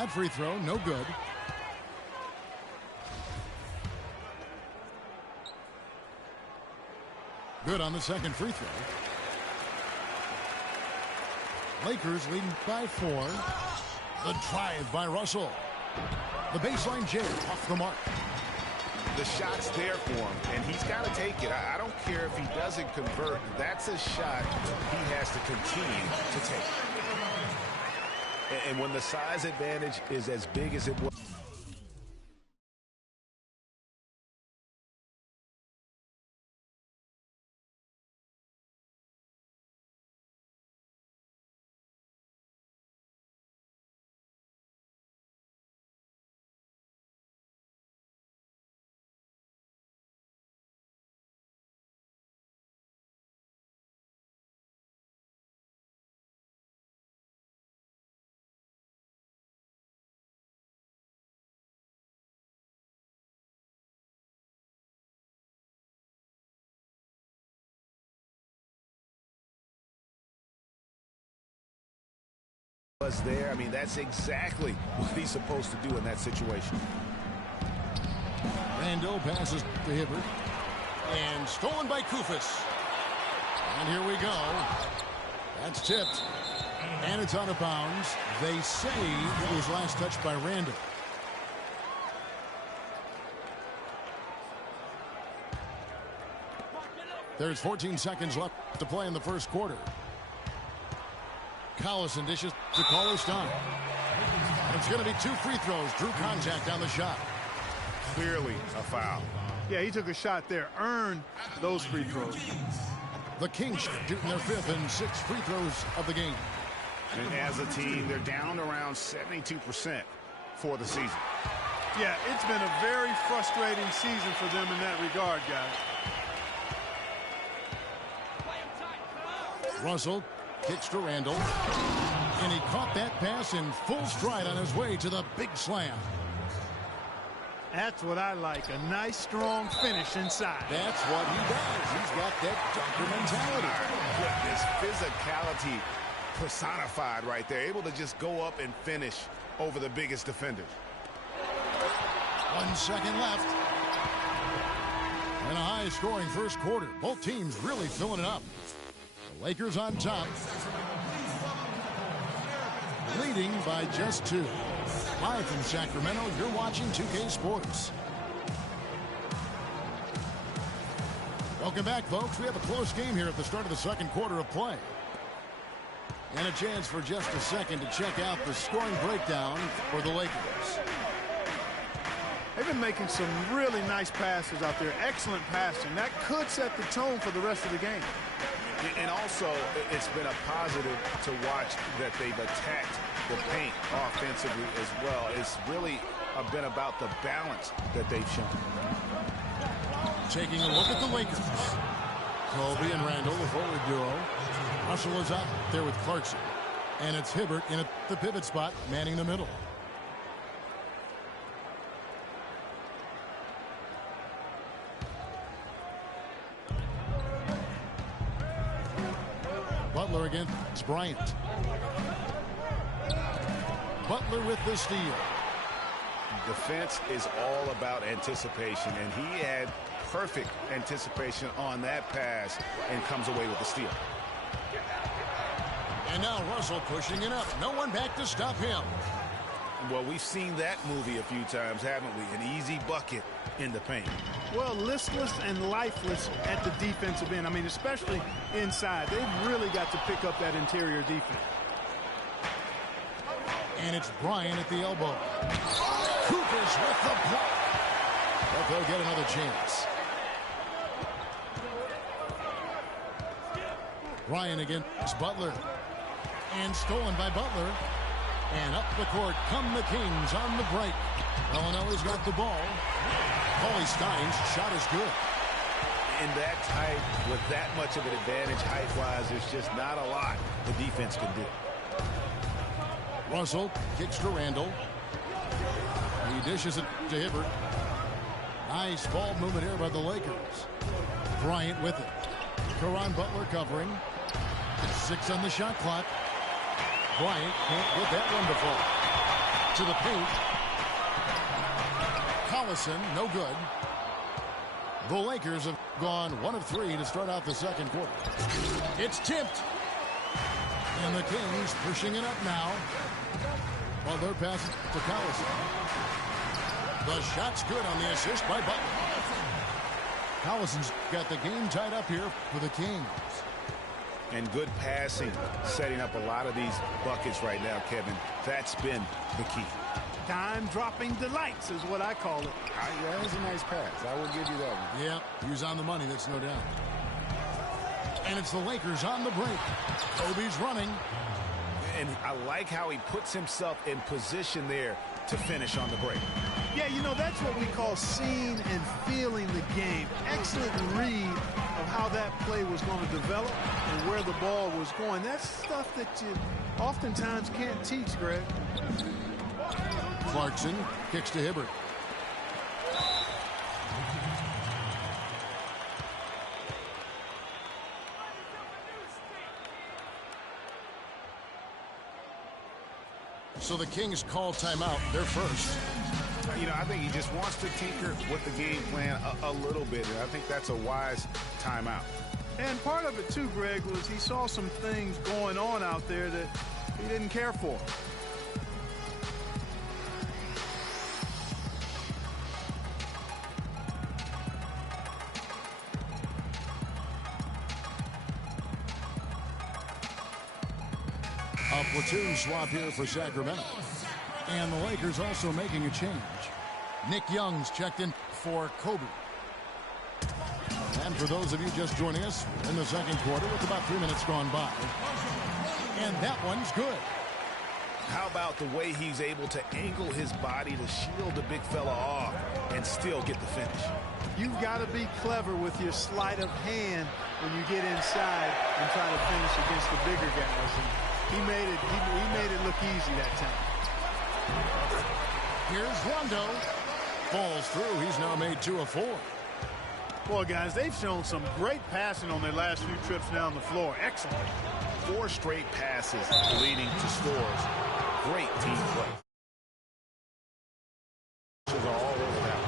That free throw, no good. Good on the second free throw. Lakers leading by 4. The drive by Russell. The baseline jam off the mark. The shot's there for him, and he's got to take it. I don't care if he doesn't convert. That's a shot he has to continue to take. And when the size advantage is as big as it was. There. I mean, that's exactly what he's supposed to do in that situation. Randall passes to Hibbert. And stolen by Kufis. And here we go. That's tipped. And it's out of bounds. They say it was last touched by Randall. There's 14 seconds left to play in the first quarter. Collison dishes to call his time. It's going to be 2 free throws. Drew contact on the shot. Clearly a foul. Yeah, he took a shot there. Earned those free throws. The Kings shooting their 5th and 6th free throws of the game. And as a team, they're down around 72% for the season. Yeah, it's been a very frustrating season for them in that regard, guys. Russell kicks to Randall. And he caught that pass in full stride on his way to the big slam. That's what I like. A nice, strong finish inside. That's what he does. He's got that dunker mentality. Goodness, physicality personified right there. Able to just go up and finish over the biggest defender. 1 second left. And a high-scoring first quarter. Both teams really filling it up. The Lakers on top. Leading by just 2. Live from Sacramento, you're watching 2K Sports. Welcome back, folks. We have a close game here at the start of the second quarter of play. And a chance for just a second to check out the scoring breakdown for the Lakers. They've been making some really nice passes out there. Excellent passing. That could set the tone for the rest of the game. And also, it's been a positive to watch that they've attacked the paint offensively as well. It's really been about the balance that they've shown. Taking a look at the Lakers. Kobe and Randall, the forward duo. Russell is out there with Clarkson. And it's Hibbert in at the pivot spot, manning the middle. Butler against Bryant. Butler with the steal. Defense is all about anticipation, and he had perfect anticipation on that pass and comes away with the steal. And now Russell pushing it up. No one back to stop him. Well, we've seen that movie a few times, haven't we? An easy bucket in the paint. Well, listless and lifeless at the defensive end. I mean, especially inside. They've really got to pick up that interior defense. And it's Bryant at the elbow. Cooper's with the block. But they'll get another chance. Bryant against Butler. And stolen by Butler. And up the court come the Kings on the break. Illinois got the ball. Paulie Stein's shot is good. In that type, with that much of an advantage height-wise, there's just not a lot the defense can do. Russell kicks to Randall. He dishes it to Hibbert. Nice ball movement here by the Lakers. Bryant with it. Caron Butler covering. 6 on the shot clock. Bryant can't get that one to fall. to the paint. Collison, no good. The Lakers have gone 1 of 3 to start out the second quarter. It's tipped. And the Kings pushing it up now. Well, they're passing to Collison. The shot's good on the assist by Butler. Collison's got the game tied up here for the Kings. And good passing, setting up a lot of these buckets right now, Kevin. That's been the key. Time-dropping delights is what I call it. Yeah, that's a nice pass. I will give you that one. Yeah, he was on the money, that's no doubt. And it's the Lakers on the break. Kobe's running. And I like how he puts himself in position there to finish on the break. Yeah, you know, that's what we call seeing and feeling the game. Excellent read of how that play was going to develop and where the ball was going. That's stuff that you oftentimes can't teach, Greg. Clarkson kicks to Hibbert. So the Kings call timeout. They're first. You know, I think he just wants to tinker with the game plan a little bit, and I think that's a wise timeout. And part of it, too, Greg, was he saw some things going on out there that he didn't care for. A platoon swap here for Sacramento. And the Lakers also making a change. Nick Young's checked in for Kobe. And for those of you just joining us in the second quarter with about 3 minutes gone by. And that one's good. How about the way he's able to angle his body to shield the big fella off and still get the finish? You've got to be clever with your sleight of hand when you get inside and try to finish against the bigger guys. And he made it look easy that time. Here's Rondo. Falls through. He's now made 2 of 4. Boy, guys, they've shown some great passing on their last few trips down the floor. Excellent. 4 straight passes leading to scores. Great team play. All over that.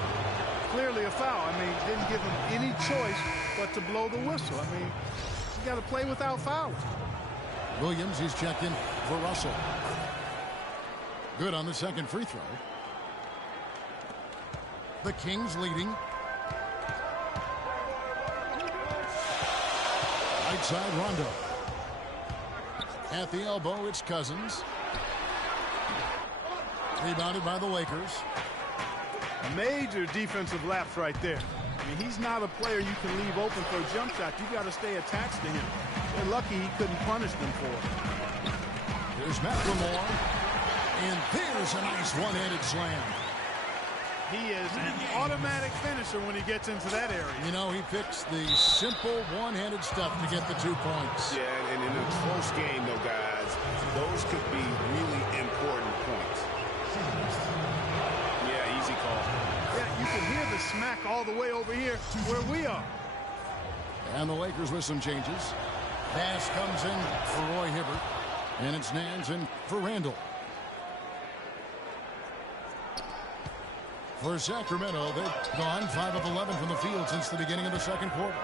Clearly a foul. I mean, didn't give him any choice but to blow the whistle. I mean, you got to play without fouls. Williams, he's checked in for Russell. Good on the second free throw. The Kings leading. Right side, Rondo. At the elbow, it's Cousins. Rebounded by the Lakers. Major defensive lapse right there. I mean, he's not a player you can leave open for a jump shot. You got to stay attached to him. They're lucky he couldn't punish them for it. Here's McLemore. And there's a nice one-handed slam. He is an automatic finisher when he gets into that area. You know, he picks the simple one-handed stuff to get the 2 points. Yeah, and in a close game, though, guys, those could be really important points. Yeah, easy call. Yeah, you can hear the smack all the way over here where we are. And the Lakers with some changes. Pass comes in for Roy Hibbert. And it's Nance in for Randall. For Sacramento, they've gone 5 of 11 from the field since the beginning of the second quarter.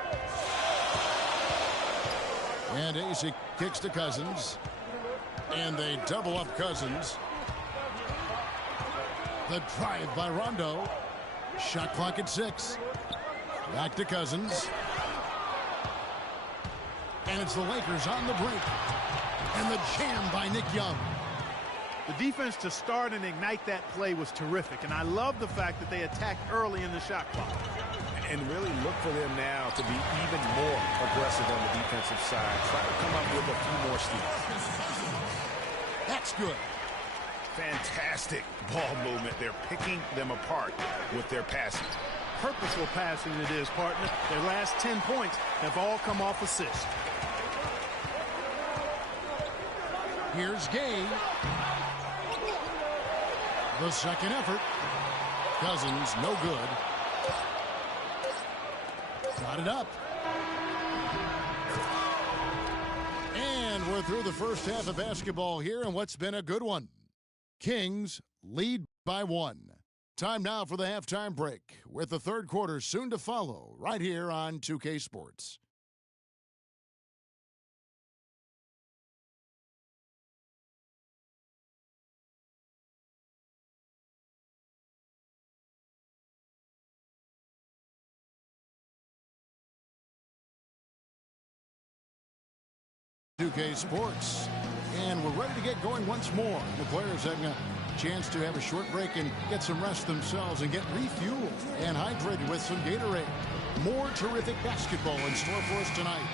And AC kicks to Cousins. And they double up Cousins. The drive by Rondo. Shot clock at 6. Back to Cousins. And it's the Lakers on the break. And the jam by Nick Young. The defense to start and ignite that play was terrific, and I love the fact that they attacked early in the shot clock. And really look for them now to be even more aggressive on the defensive side. Try to come up with a few more steals. That's good. Fantastic ball movement. They're picking them apart with their passing. Purposeful passing it is, partner. Their last 10 points have all come off assists. Here's Gay. The second effort. Cousins, no good. Got it up. And we're through the first half of basketball here, and what's been a good one. Kings lead by 1. Time now for the halftime break, with the third quarter soon to follow, right here on 2K Sports. Two-K Sports, and we're ready to get going once more. The players having a chance to have a short break and get some rest themselves and get refueled and hydrated with some Gatorade. More terrific basketball in store for us tonight.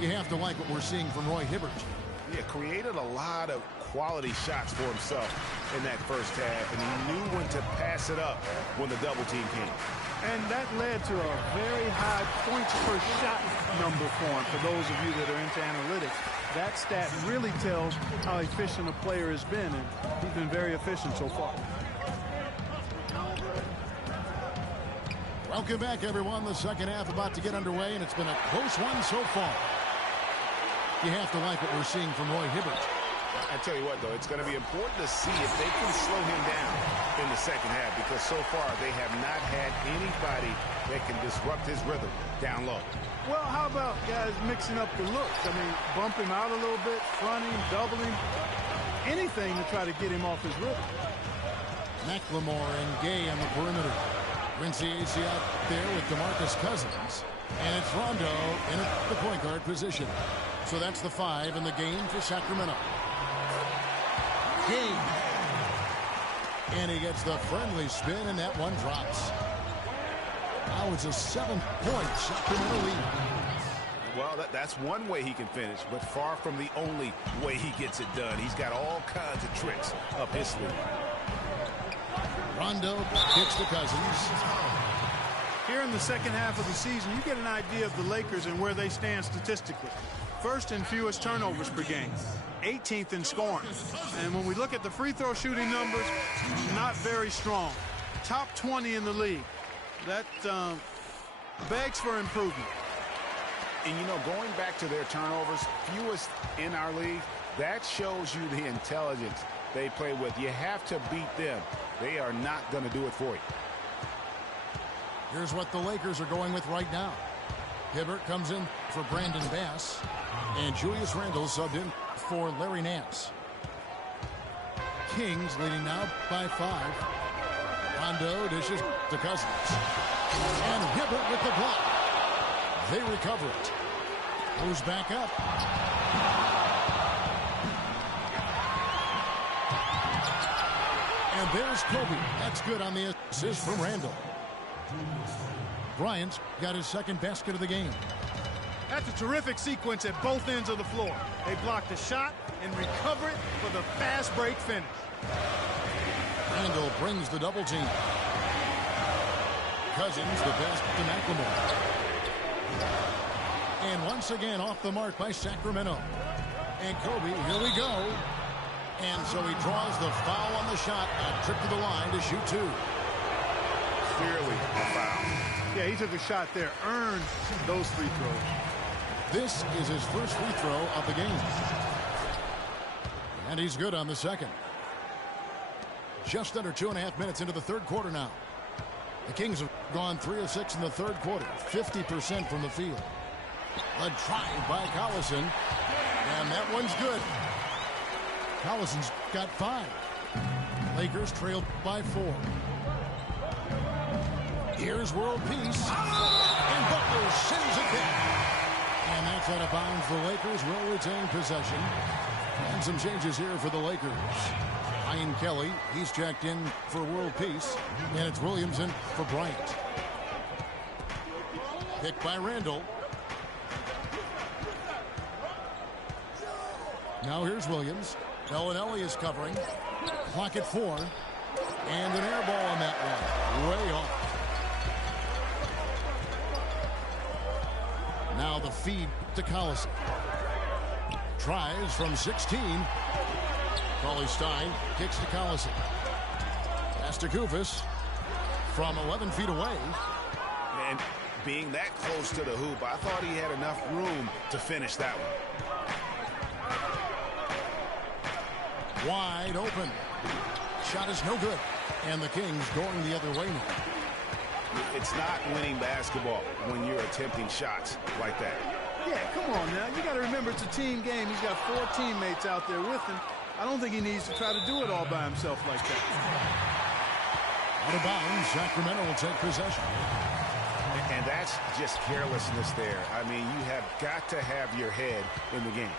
You have to like what we're seeing from Roy Hibbert. Yeah, created a lot of quality shots for himself in that first half, and he knew when to pass it up when the double team came. And that led to a very high points per shot number for him. For those of you that are into analytics, that stat really tells how efficient a player has been, and he's been very efficient so far. Welcome back, everyone. The second half about to get underway, and it's been a close one so far. You have to like what we're seeing from Roy Hibbert. I tell you what, though, it's going to be important to see if they can slow him down in the second half, because so far they have not had anybody that can disrupt his rhythm down low. Well, how about guys mixing up the looks? I mean, bump him out a little bit, front him, double him, anything to try to get him off his rhythm. McLemore and Gay on the perimeter. Quincy Acey out there with DeMarcus Cousins. And it's Rondo in the point guard position. So that's the 5 in the game for Sacramento. Gay. And he gets the friendly spin, and that one drops. Now it's a 7-point Sacramento lead. Well, that's one way he can finish, but far from the only way he gets it done. He's got all kinds of tricks up his sleeve. Rondo kicks to Cousins. Here in the second half of the season, you get an idea of the Lakers and where they stand statistically. First in fewest turnovers per game, 18th in scoring. And when we look at the free throw shooting numbers, not very strong. Top 20 in the league. That begs for improvement. And, you know, going back to their turnovers, fewest in our league, that shows you the intelligence they play with. You have to beat them. They are not going to do it for you. Here's what the Lakers are going with right now. Hibbert comes in for Brandon Bass, and Julius Randle subbed in for Larry Nance. Kings leading now by 5. Rondo dishes to Cousins. And Hibbert with the block. They recover it. Moves back up. And there's Kobe. That's good on the assist from Randle. Bryant's got his second basket of the game. That's a terrific sequence at both ends of the floor. They block the shot and recover it for the fast break finish. Randle brings the double team. Cousins the pass to McLemore. And once again off the mark by Sacramento. And Kobe, here we go. And so he draws the foul on the shot. A trip to the line to shoot 2. Clearly a foul. Yeah, he took a shot there, earned those free throws. This is his first free throw of the game. And he's good on the second. Just under 2.5 minutes into the third quarter now. The Kings have gone 3 of 6 in the third quarter, 50% from the field. A drive by Collison, and that one's good. Collison's got 5. Lakers trailed by 4. Here's world peace, and Butler sends it back. And that's out of bounds. The Lakers will retain possession. And some changes here for the Lakers. Ian Kelly, he's checked in for world peace, and it's Williamson for Bryant. Picked by Randle. Now here's Williams. Bellinelli is covering. Clock at 4. And an air ball on that one. Way off. Now the feed to Collison. Tries from 16. Cauley Stein kicks to Collison. Pass to Kufis from 11 feet away. And being that close to the hoop, I thought he had enough room to finish that one. Wide open. Shot is no good. And the Kings going the other way now. It's not winning basketball when you're attempting shots like that. Yeah, come on now. You got to remember it's a team game. He's got 4 teammates out there with him. I don't think he needs to try to do it all by himself like that. Out of bounds, Sacramento will take possession. And that's just carelessness there. I mean, you have got to have your head in the game.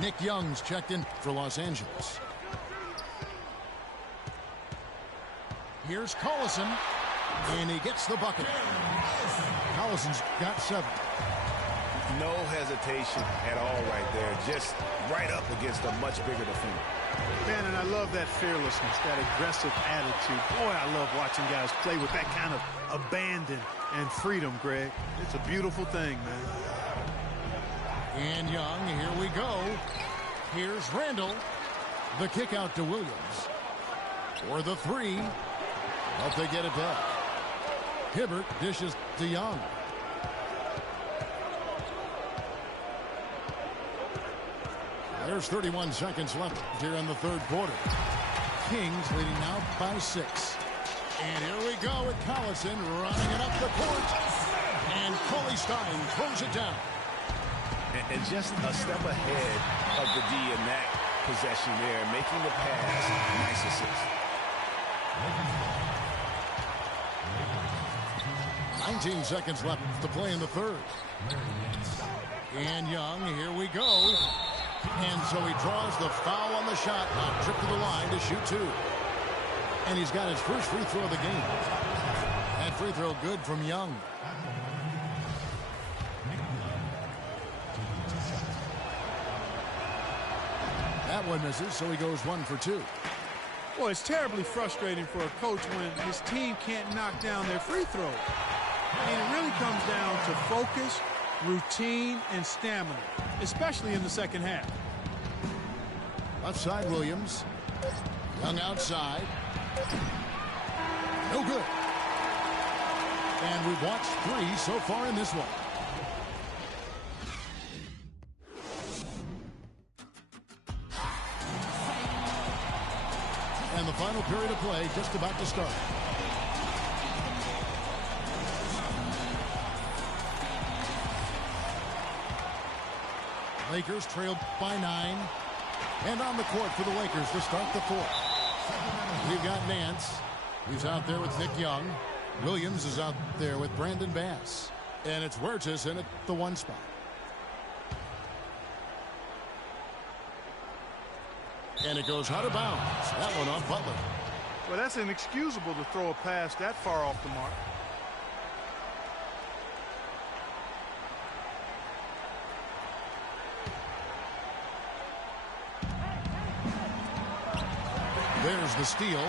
Nick Young's checked in for Los Angeles. Here's Collison, and he gets the bucket. Collison's got 7. No hesitation at all right there. Just right up against a much bigger defender. Man, and I love that fearlessness, that aggressive attitude. Boy, I love watching guys play with that kind of abandon and freedom, Greg. It's a beautiful thing, man. And Young, here we go. Here's Randall. The kick out to Williams. For the 3. Hope they get it back. Hibbert dishes to Young. There's 31 seconds left here in the third quarter. Kings leading now by 6. And here we go with Collison running it up the court. And Coley Stein throws it down. And just a step ahead of the D in that possession there, making the pass. Nice assist. 19 seconds left to play in the third. And Young, here we go. And so he draws the foul on the shot. Now trip to the line to shoot 2. And he's got his first free throw of the game. That free throw good from Young. That one misses, so he goes 1 for 2. Boy, it's terribly frustrating for a coach when his team can't knock down their free throws. I mean, it really comes down to focus, routine, and stamina, especially in the second half. Left side, Williams. Young outside. No good. And we've watched 3 so far in this one. And the final period of play just about to start. Lakers trailed by 9. And on the court for the Lakers to start the 4th. We've got Nance. He's out there with Nick Young. Williams is out there with Brandon Bass. And it's Huertas in at the 1 spot. And it goes out of bounds. That one off Butler. Well, that's inexcusable to throw a pass that far off the mark. There's the steal.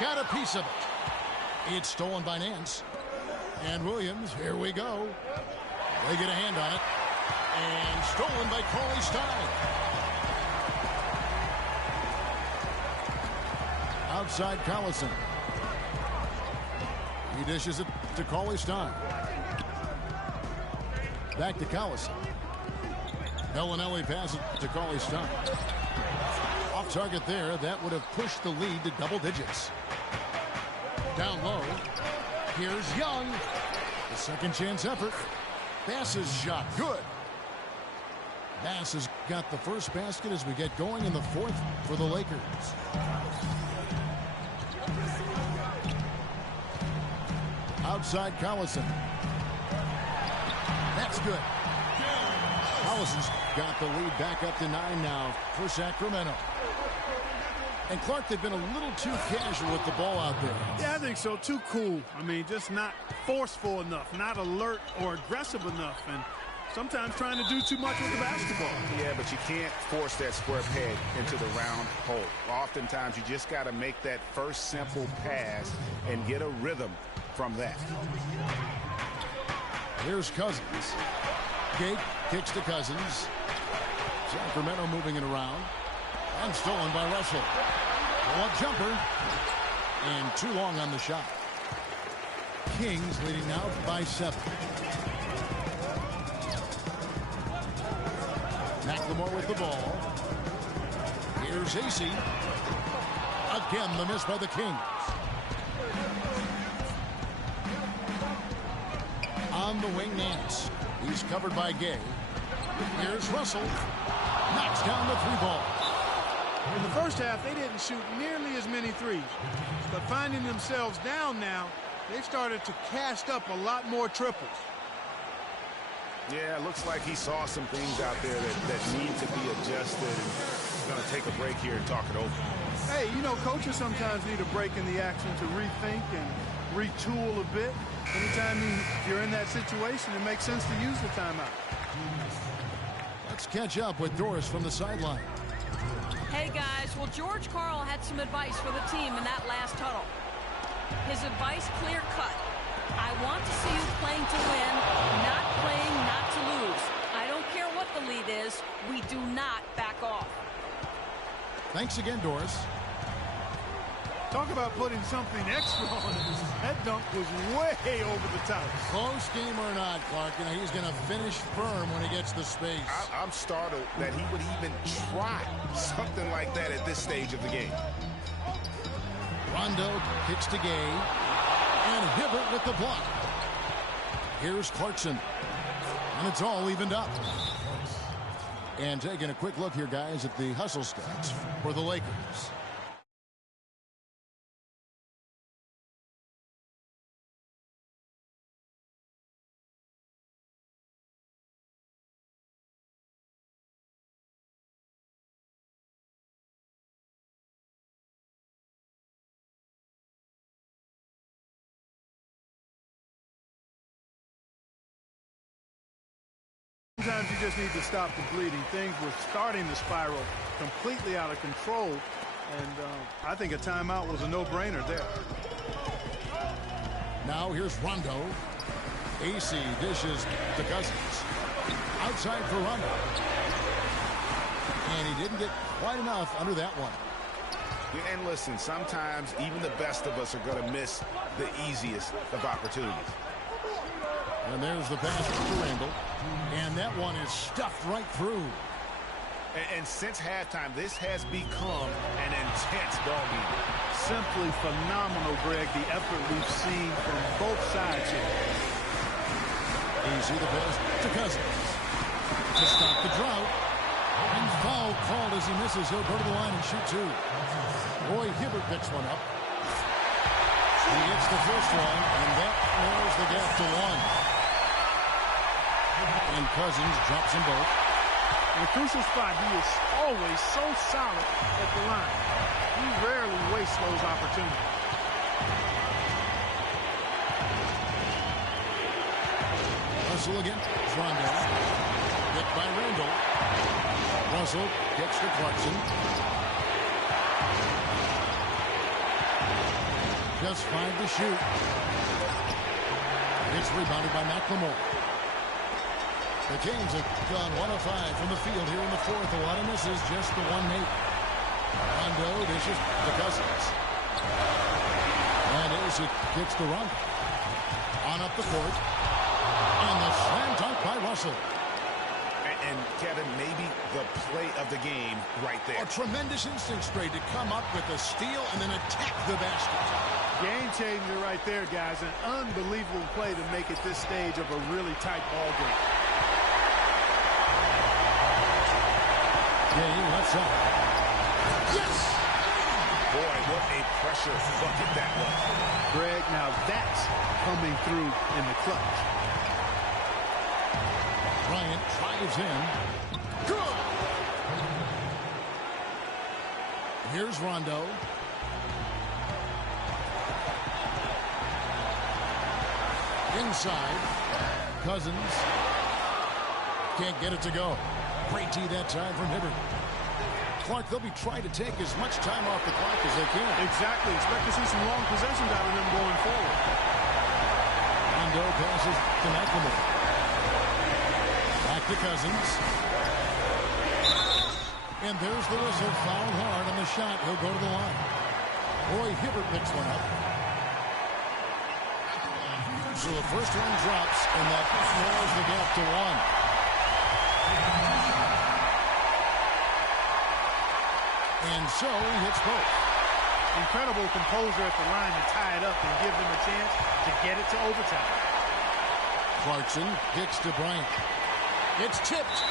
Got a piece of it. It's stolen by Nance. And Williams, here we go. They get a hand on it. And stolen by Coley Stein. Outside Collison. He dishes it to Coley Stein. Back to Collison. Bellinelli passes to Coley Stein. Off target there. That would have pushed the lead to double digits. Down low. Here's Young. The second chance effort. Bass's shot. Good. Bass has got the first basket as we get going in the 4th for the Lakers. Outside Collison. That's good. Collison's got the lead back up to 9 now for Sacramento. And Clark, they've been a little too casual with the ball out there. Yeah, I think so. Too cool. I mean, just not forceful enough, not alert or aggressive enough, and sometimes trying to do too much with the basketball. Yeah, but you can't force that square peg into the round hole. Oftentimes, you just got to make that first simple pass and get a rhythm from that. Here's Cousins. Gate kicks to Cousins. Sacramento moving it around. And stolen by Russell. Pull-up jumper. And too long on the shot. Kings leading now by 7. McLemore with the ball. Here's AC. Again, the miss by the Kings. On the wing, Nance. He's covered by Gay. Here's Russell. Knocks down the 3-ball. In the first half, they didn't shoot nearly as many threes. But finding themselves down now, they've started to cast up a lot more triples. Yeah, it looks like he saw some things out there that need to be adjusted. And he's going to take a break here and talk it over. Hey, you know, coaches sometimes need a break in the action to rethink and retool a bit. Anytime you're in that situation, it makes sense to use the timeout. Let's catch up with Doris from the sideline. Hey, guys. Well, George Karl had some advice for the team in that last huddle. His advice clear-cut. I want to see you playing to win, not playing not to lose. I don't care what the lead is. We do not back off. Thanks again, Doris. Talk about putting something extra on it. That dunk was way over the top. Close game or not, Clark, you know, he's going to finish firm when he gets the space. I'm startled that he would even try something like that at this stage of the game. Rondo kicks to Gay. And Hibbert with the block. Here's Clarkson. And it's all evened up. And taking a quick look here, guys, at the hustle stats for the Lakers. Sometimes you just need to stop the bleeding. Things were starting to spiral completely out of control, and I think a timeout was a no-brainer there. Now here's Rondo. AC dishes to Cousins. Outside for Rondo. And he didn't get quite enough under that one. And listen, sometimes even the best of us are going to miss the easiest of opportunities. And there's the pass to Randall. And that one is stuffed right through. And since halftime, this has become an intense ball game. Simply phenomenal, Greg, the effort we've seen from both sides here. Easy the pass to Cousins. To stop the drought. And foul called as he misses. He'll go to the line and shoot two. Roy Hibbert picks one up. He gets the first one, and that narrows the gap to one. And Cousins drops them both. In a crucial spot, he is always so solid at the line. He rarely wastes those opportunities. Russell again. Rondo. Hit by Randall. Russell gets to Clarkson. Just 5 to shoot. It's rebounded by McLemore. The Kings have gone 1 of 5 from the field here in the fourth. A lot of misses, just the one mate. Rondo dishes to Cousins. And AC kicks to Rondo. On up the court. And the slam dunk by Russell. And Kevin, maybe the play of the game right there. A tremendous instinct straight to come up with a steal and then attack the basket. Game changer right there, guys. An unbelievable play to make it this stage of a really tight ball game. Game left up. Yes! Boy, what a pressure bucket that was. Greg, now that's coming through in the clutch. Bryant drives in. Good! Here's Rondo. Inside. Cousins. Can't get it to go. Great tee that time from Hibbert. Clark, they'll be trying to take as much time off the clock as they can. Exactly. Expect to see some long possessions out of them going forward. Rondo passes to McLemore. Back to Cousins. And there's the whistle. Fouled hard on the shot. He'll go to the line. Roy Hibbert picks one up. So the first one drops, and that narrows the gap to one. And so he hits both. Incredible composure at the line to tie it up and give them a chance to get it to overtime. Clarkson kicks to Bryant. It's tipped.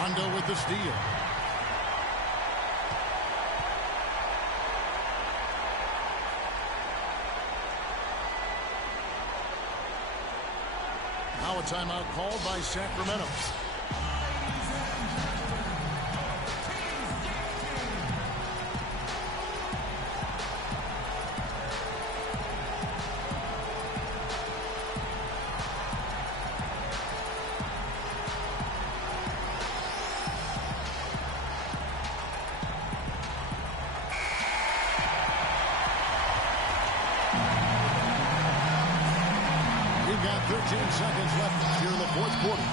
Rondo with the steal. Now a timeout called by Sacramento. We've got 13 seconds left here in the fourth quarter.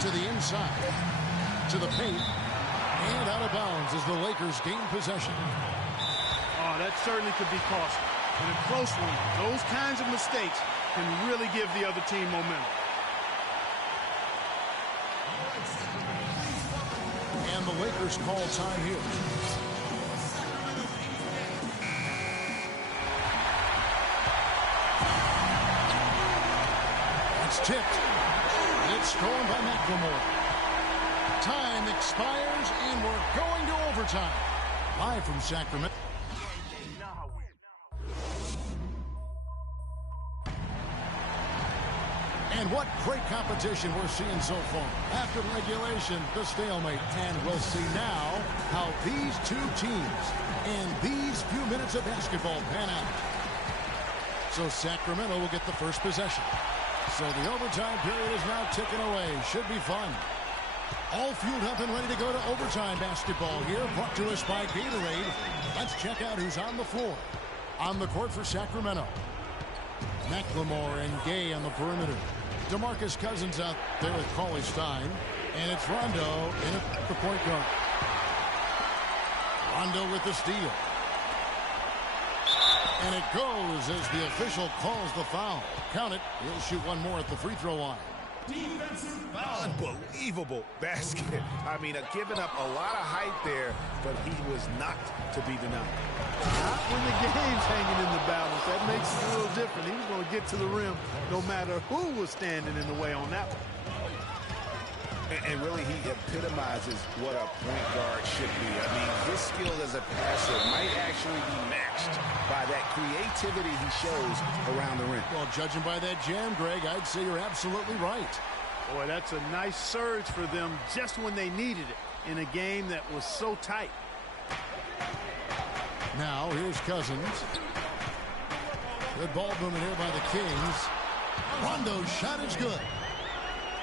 To the inside, to the paint, and out of bounds as the Lakers gain possession. Oh, that certainly could be costly. In a close one, those kinds of mistakes can really give the other team momentum. And the Lakers call time here. It's tipped. It's stolen by McLemore. Time expires, and we're going to overtime. Live from Sacramento. And what great competition we're seeing so far. After regulation, the stalemate. And we'll see now how these two teams and these few minutes of basketball pan out. So Sacramento will get the first possession. So the overtime period is now ticking away. Should be fun. All fueled up and ready to go to overtime basketball here. Brought to us by Gatorade. Let's check out who's on the floor. On the court for Sacramento. McLemore and Gay on the perimeter. DeMarcus Cousins out there with Cauley Stein. And it's Rondo in at the point guard. Rondo with the steal. And it goes as the official calls the foul. Count it. He'll shoot one more at the free throw line. Unbelievable basket. I mean, giving up a lot of height there, but he was not to be denied. Not when the game's hanging in the balance. That makes it a little different. He was going to get to the rim no matter who was standing in the way on that one. And really, he epitomizes what a point guard should be. I mean, his skill as a passer might actually be matched by that creativity he shows around the rim. Well, judging by that jam, Greg, I'd say you're absolutely right. Boy, that's a nice surge for them just when they needed it in a game that was so tight. Now, here's Cousins. Good ball movement here by the Kings. Rondo's shot is good.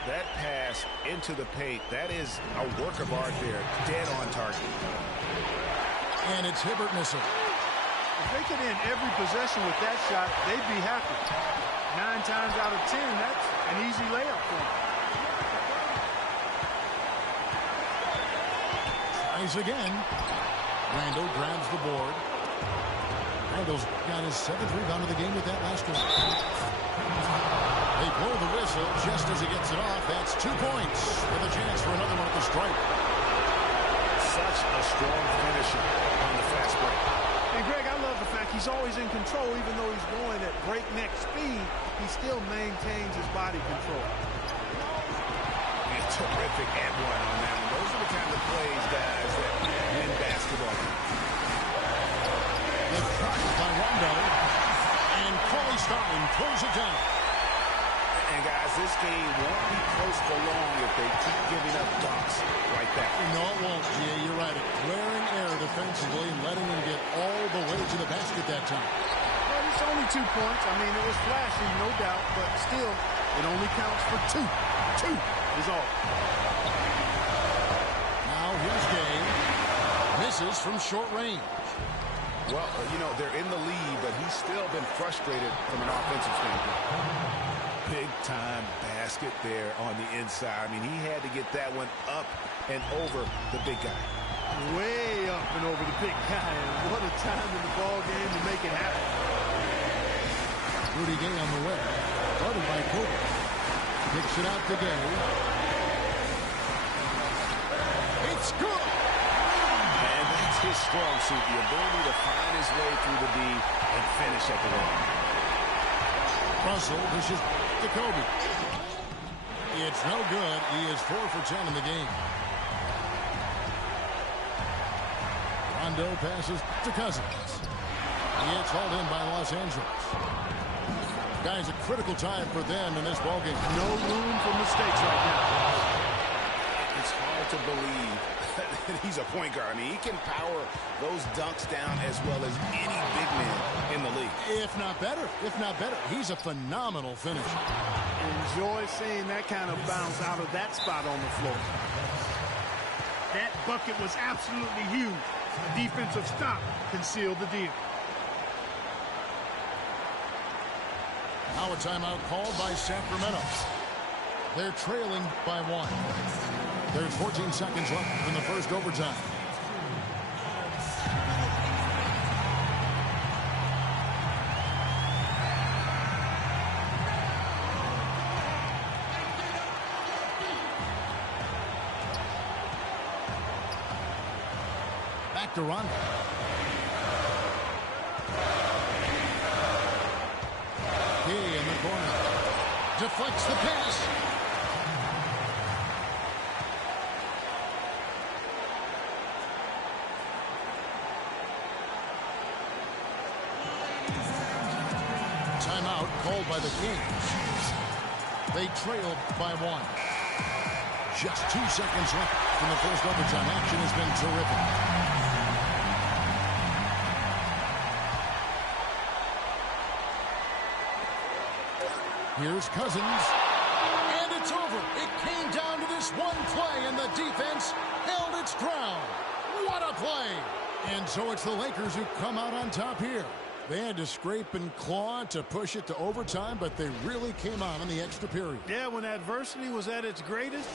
That pass into the paint, that is a work of art there. Dead on target. And it's Hibbert missing. If they could end every possession with that shot, they'd be happy. 9 times out of 10, that's an easy layup for them. Tries again. Randall grabs the board. Randall's got his 7th rebound of the game with that last one. They blow the whistle just as he gets it off. That's 2 points with a chance for another one at the stripe. Such a strong finisher on the fast break. And Greg, I love the fact he's always in control. Even though he's going at breakneck speed, he still maintains his body control. A terrific and one on that one. Those are the kind of plays, guys, that win basketball. The shot by Rondo. And Cauley Stein throws it down. And, guys, this game won't be close for long if they keep giving up dunks like that. No, it won't, Jay. You're right. A glaring error defensively, letting them get all the way to the basket that time. Well, it's only 2 points. I mean, it was flashy, no doubt, but still, it only counts for 2. 2 is all. Now here's Gay. Misses from short range. Well, you know, they're in the lead, but he's still been frustrated from an offensive standpoint. Big-time basket there on the inside. I mean, he had to get that one up and over the big guy. Way up and over the big guy. And what a time in the ball game to make it happen. Rudy Gay on the way. Guarded by Kobe. Kicks it out to Gay. It's good. And that's his strong suit, the ability to find his way through the D and finish at the rim. Russell pushes to Kobe. It's no good. He is 4 for 10 in the game. Rondo passes to Cousins. He gets hauled in by Los Angeles. Guys, a critical time for them in this ballgame. No room for mistakes right now. It's hard to believe that he's a point guard. I mean, he can power those dunks down as well as any big man in the league. If not better. He's a phenomenal finisher. Enjoy seeing that kind of bounce out of that spot on the floor. That bucket was absolutely huge. A defensive stop can seal the deal. Now a timeout called by Sacramento. They're trailing by 1. There's 14 seconds left in the first overtime. Back to Rondo. He in the corner. Deflects the pass. Timeout called by the Kings. They trail by 1. Just 2 seconds left in the first overtime. Action has been terrific. Here's Cousins. And it's over. It came down to this one play, and the defense held its ground. What a play! And so it's the Lakers who come out on top here. They had to scrape and claw to push it to overtime, but they really came on in the extra period. Yeah, when adversity was at its greatest,